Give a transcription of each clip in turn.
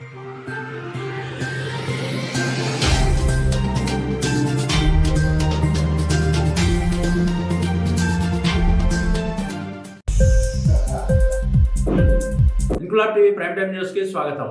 Inquilab TV prime time news కి స్వాగతం.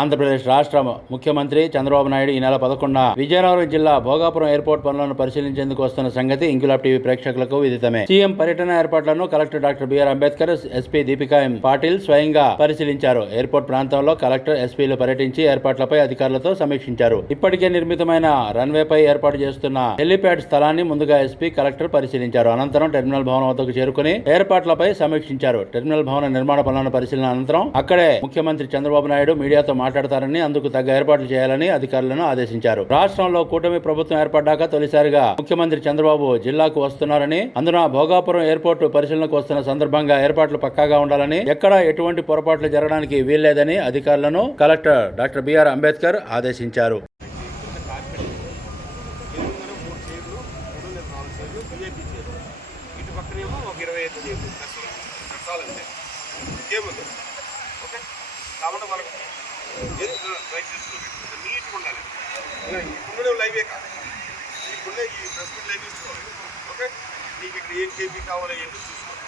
ఆంధ్రప్రదేశ్ రాష్ట్ర ముఖ్యమంత్రి చంద్రబాబు నాయుడు ఈ నెల 11న విజయనగరం జిల్లా భోగాపురం ఎయిర్పోర్ట్ పనులను పరిశీలించేందుకు వస్తున్న సంగతి ఇంక్లాబ్ టీవీ ప్రేక్షకులకు విదితమే. సీఎం పర్యటన ఏర్పాట్లను collector doctor BR Ambedkar, SP Deepika M Patil స్వయంగా పరిశీలించారు. ఎయిర్పోర్ట్ ప్రాంతంలో కలెక్టర్, ఎస్పీలు పర్యటించి ఏర్పాట్లపై అధికారులతో సమీక్షించారు. ఇప్పటికే నిర్మితమైన రన్వేపై ఏర్పాటు చేస్తున్న హెలీప్యాడ్ స్థలాన్ని ముందుగా ఎస్పీ, కలెక్టర్ పరిశీలించారు. అనంతరం టెర్మినల్ భవనం వద్దకు చేరుకుని ఏర్పాట్లపై సమీక్షించారు. టెర్మినల్ భవన నిర్మాణ పనులను పరిశీలన అనంతరం అక్కడే ముఖ్యమంత్రి చంద్రబాబు నాయుడు మీడియాతో మాట్లాడతారని, అందుకు తగ్గ ఏర్పాట్లు చేయాలని అధికారులను ఆదేశించారు. రాష్ట్రంలో కూటమి ప్రభుత్వం ఏర్పడ్డాక తొలిసారిగా ముఖ్యమంత్రి చంద్రబాబు జిల్లాకు వస్తున్నారని, అందున భోగాపురం ఎయిర్పోర్టు పరిశీలనకు వస్తున్న సందర్భంగా ఏర్పాట్లు పక్కాగా ఉండాలని, ఎక్కడా ఎటువంటి పొరపాట్లు జరగడానికి వీల్లేదని అధికారులను కలెక్టర్ డాక్టర్ బిఆర్ అంబేద్కర్ ఆదేశించారు. నీట్గా ఉండాలి. ఇప్పుడునే లైవే కాదు, ఇప్పుడునే ఈ ప్రెస్ మీట్ లైవ్ ఇస్తున్నాను. ఓకే, నీకు ఇక్కడ ఏం కేబీ కావాలో ఏంటో చూసుకోండి.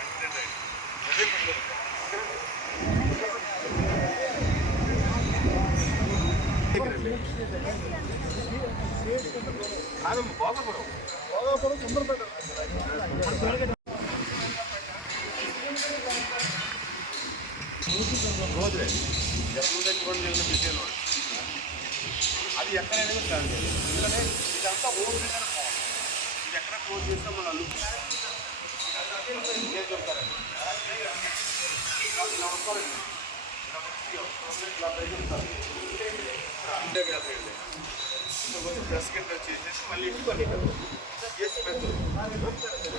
అదే భోగాపురం సుందరపేట రోజులే జగన్ తెచ్చుకోండి విషయంలో అది ఎక్కడైనా ప్లాన్ చేయాలి. ఎందుకంటే ఇదంతా ఓపెన్గానే పోవాలి. ఇది ఎక్కడ క్లోజ్ చేస్తే మన లుక్ ఏం దొరకాలండి. నమస్కారం. ప్రెస్ కింద చేసేసి మళ్ళీ ఇంటికి చేసి పెద్దలు చూస్తాను.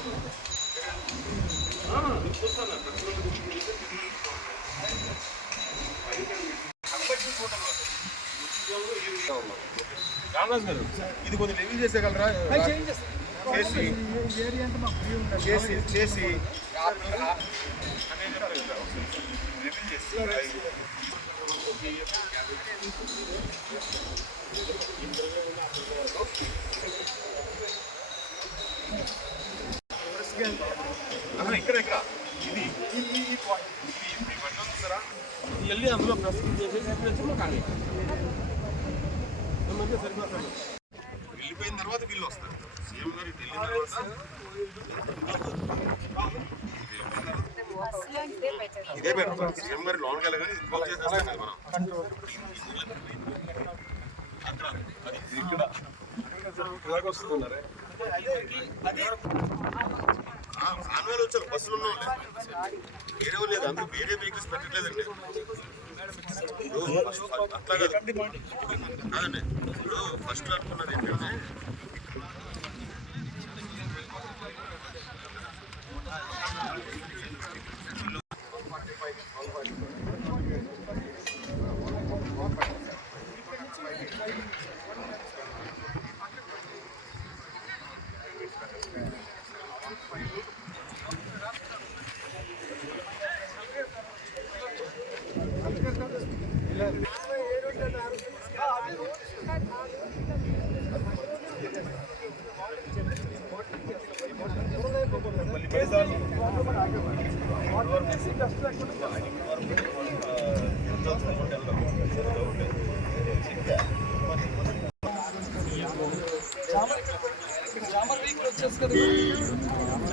రామరాజు గారు, ఇది కొంచెం రివ్యూ చేసేయగలరా? చేసి చేసి రివ్యూ చేసి ఇక్కడ ఇక్కడ ఇది ఈ పాయింట్ ఇది బట్టలు చూసారా? వెళ్ళి అందులో ప్రెస్ చేసేసి కానీ వెళ్ళిపోయిన తర్వాత బిల్లు వస్తుంది. సీఎం గారు వెళ్ళిన తర్వాత ఇదే బెటర్. సీఎం గారు లోన్కి వెళ్ళగానే ఇన్వాల్వ్ చేసేస్తాం కదా మనం. అక్కడ అది ఇక్కడ ఇలాగ వస్తున్నారే ఆన్వేలు వచ్చారు. బస్సులు ఉన్నాం వేరే లేదు, అందుకు వేరే వెహికల్స్ పెట్టట్లేదండి. అట్లా కాదండి. ఇప్పుడు ఫస్ట్ అనుకున్నది ఏంటంటే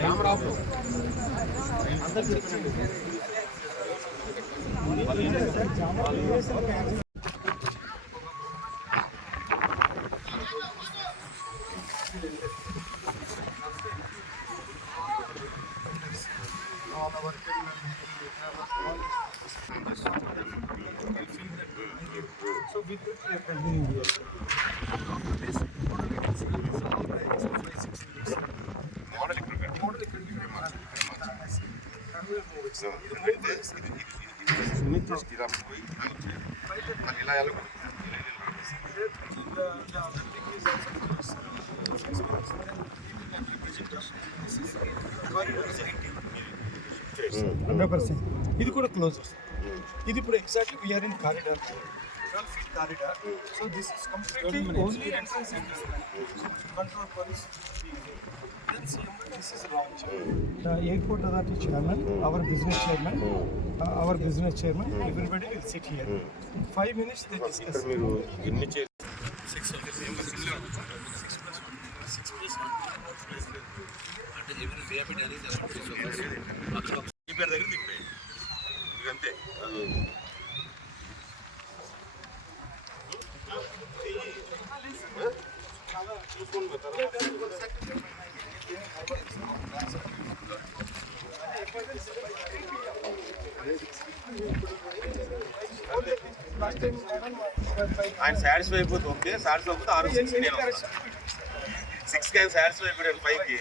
Rama Rao So we could continue here. Model వస్తుంది 100%. ఇది కూడా క్లోజ్ వస్తుంది. ఇది ఇప్పుడు ఎగ్జాక్ట్లీ వీఆర్ ఇన్ కారిడార్ 12 feet corridor. So this is completely only entrance in this control police. Then this is launch. The airport authority chairman, our business chairman, everybody will sit here. 5 minutes they discuss. మీరు ఎన్ని 6 members. 6 plus 1. అంటే ఎవరి VIP dining చేస్తారు. ఈ పేరు దగ్గర తిప్పేయండి ఇక అంతే. ఆయన సాటిస్ఫై అయిపోతే ఓకే, సాటిస్ఫై అయిపోతే 6 నేను 6కి ఆయన సాటిస్ఫై అయిపోయాడు 5కి.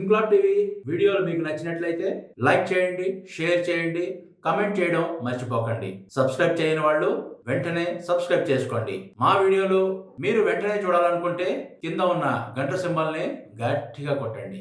ఇంక్లాబ్ టీవీ వీడియోలు మీకు నచ్చినట్లయితే లైక్ చేయండి, షేర్ చేయండి, కమెంట్ చేయడం మర్చిపోకండి. సబ్స్క్రైబ్ చేయని వాళ్ళు వెంటనే సబ్స్క్రైబ్ చేసుకోండి. మా వీడియోలు మీరు వెంటనే చూడాలనుకుంటే కింద ఉన్న గంట సింబల్ని గట్టిగా కొట్టండి.